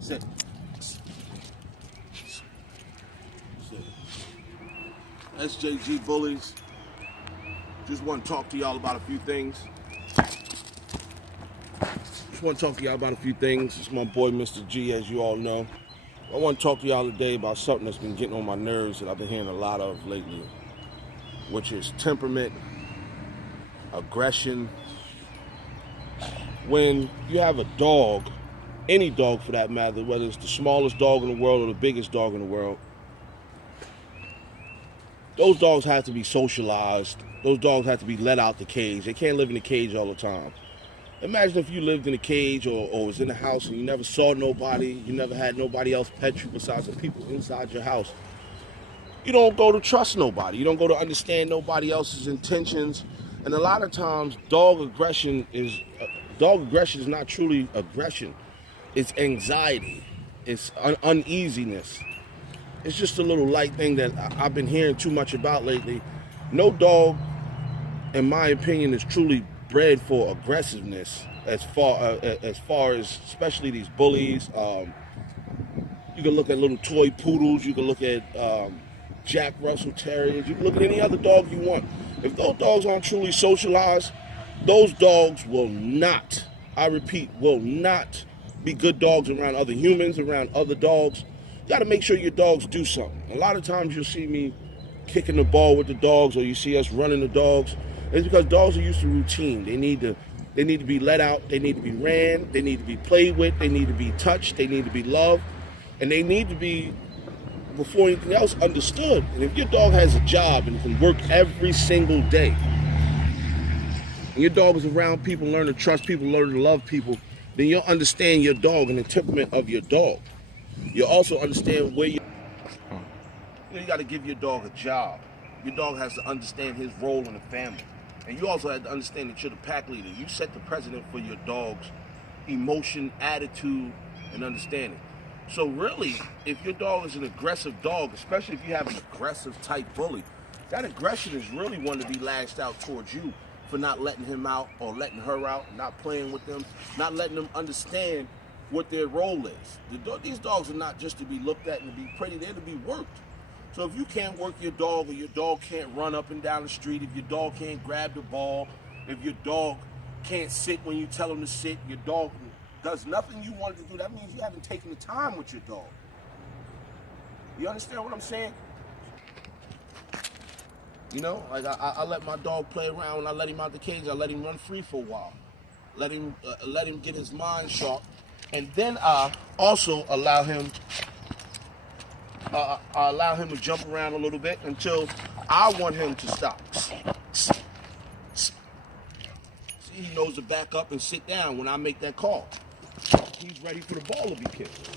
Sit. Sit. SJG Bullies. Just want to talk to y'all about a few things. It's my boy, Mr. G, as you all know. I want to talk to y'all today about something that's been getting on my nerves that I've been hearing a lot of lately, which is temperament, aggression. When you have a dog, any dog for that matter, whether it's the smallest dog in the world or the biggest dog in the world, those dogs have to be socialized. Those dogs have to be let out the cage. They can't live in the cage all the time. Imagine if you lived in a cage or was in a house and you never saw nobody, you never had nobody else pet you besides the people inside your house. You don't go to trust nobody. You don't go to understand nobody else's intentions. And a lot of times, dog aggression is not truly aggression. It's anxiety. It's uneasiness. It's just a little light thing that I've been hearing too much about lately. No dog, in my opinion, is truly bred for aggressiveness as far as especially these bullies. You can look at little toy poodles. You can look at Jack Russell Terriers. You can look at any other dog you want. If those dogs aren't truly socialized, those dogs will not, I repeat, will not be good dogs around other humans, around other dogs. You got to make sure your dogs do something. A lot of times you'll see me kicking the ball with the dogs, or you see us running the dogs. It's because dogs are used to routine. They need to be let out. They need to be ran. They need to be played with. They need to be touched. They need to be loved. And they need to be, before anything else, understood. And if your dog has a job and can work every single day, and your dog is around people, learn to trust people, learn to love people, then you'll understand your dog and the temperament of your dog. You'll also understand where you got to give your dog a job. Your dog has to understand his role in the family. And you also have to understand that you're the pack leader. You set the precedent for your dog's emotion, attitude, and understanding. So really, if your dog is an aggressive dog, especially if you have an aggressive type bully, that aggression is really one to be lashed out towards you for not letting him out or letting her out, not playing with them, not letting them understand what their role is. These dogs are not just to be looked at and to be pretty, they're to be worked. So if you can't work your dog, or your dog can't run up and down the street, if your dog can't grab the ball, if your dog can't sit when you tell him to sit, your dog does nothing you want to do, that means you haven't taken the time with your dog. You understand what I'm saying? You know, like I let my dog play around. When I let him out the cage, I let him run free for a while. Let him get his mind sharp. And then I also allow him to jump around a little bit until I want him to stop. See, he knows to back up and sit down when I make that call. He's ready for the ball to be kicked.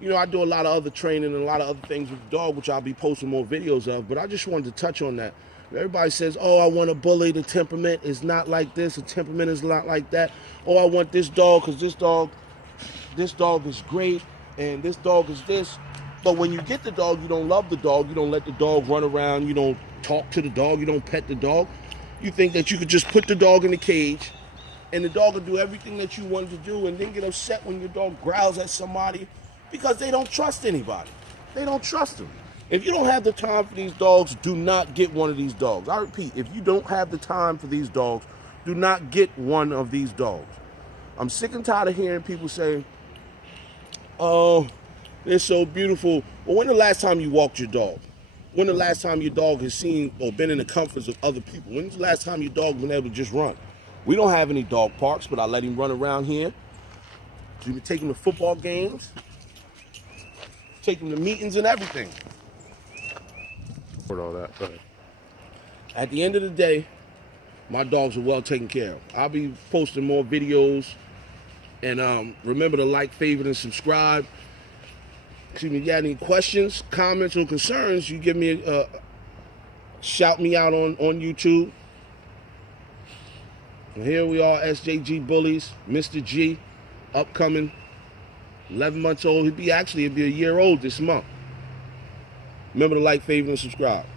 You know, I do a lot of other training and a lot of other things with the dog, which I'll be posting more videos of, but I just wanted to touch on that. Everybody says, oh, I want a bully, the temperament is not like this, the temperament is not like that. Oh, I want this dog because this dog is great, and this dog is this. But when you get the dog, you don't love the dog, you don't let the dog run around, you don't talk to the dog, you don't pet the dog. You think that you could just put the dog in the cage, and the dog will do everything that you want to do, and then get upset when your dog growls at somebody because they don't trust anybody. They don't trust them. If you don't have the time for these dogs, do not get one of these dogs. I repeat, if you don't have the time for these dogs, do not get one of these dogs. I'm sick and tired of hearing people say, oh, they're so beautiful. Well, when the last time you walked your dog? When the last time your dog has seen or been in the comforts of other people? When's the last time your dog been able to just run? We don't have any dog parks, but I let him run around here. So we take him to football games, take him to meetings and everything. All that. Go ahead. At the end of the day, my dogs are well taken care of. I'll be posting more videos, and remember to like, favorite, and subscribe. Excuse me. If you got any questions, comments, or concerns, you give me shout me out on YouTube. And here we are, SJG Bullies, Mr. G, upcoming, 11 months old. He'll be a year old this month. Remember to like, favorite, and subscribe.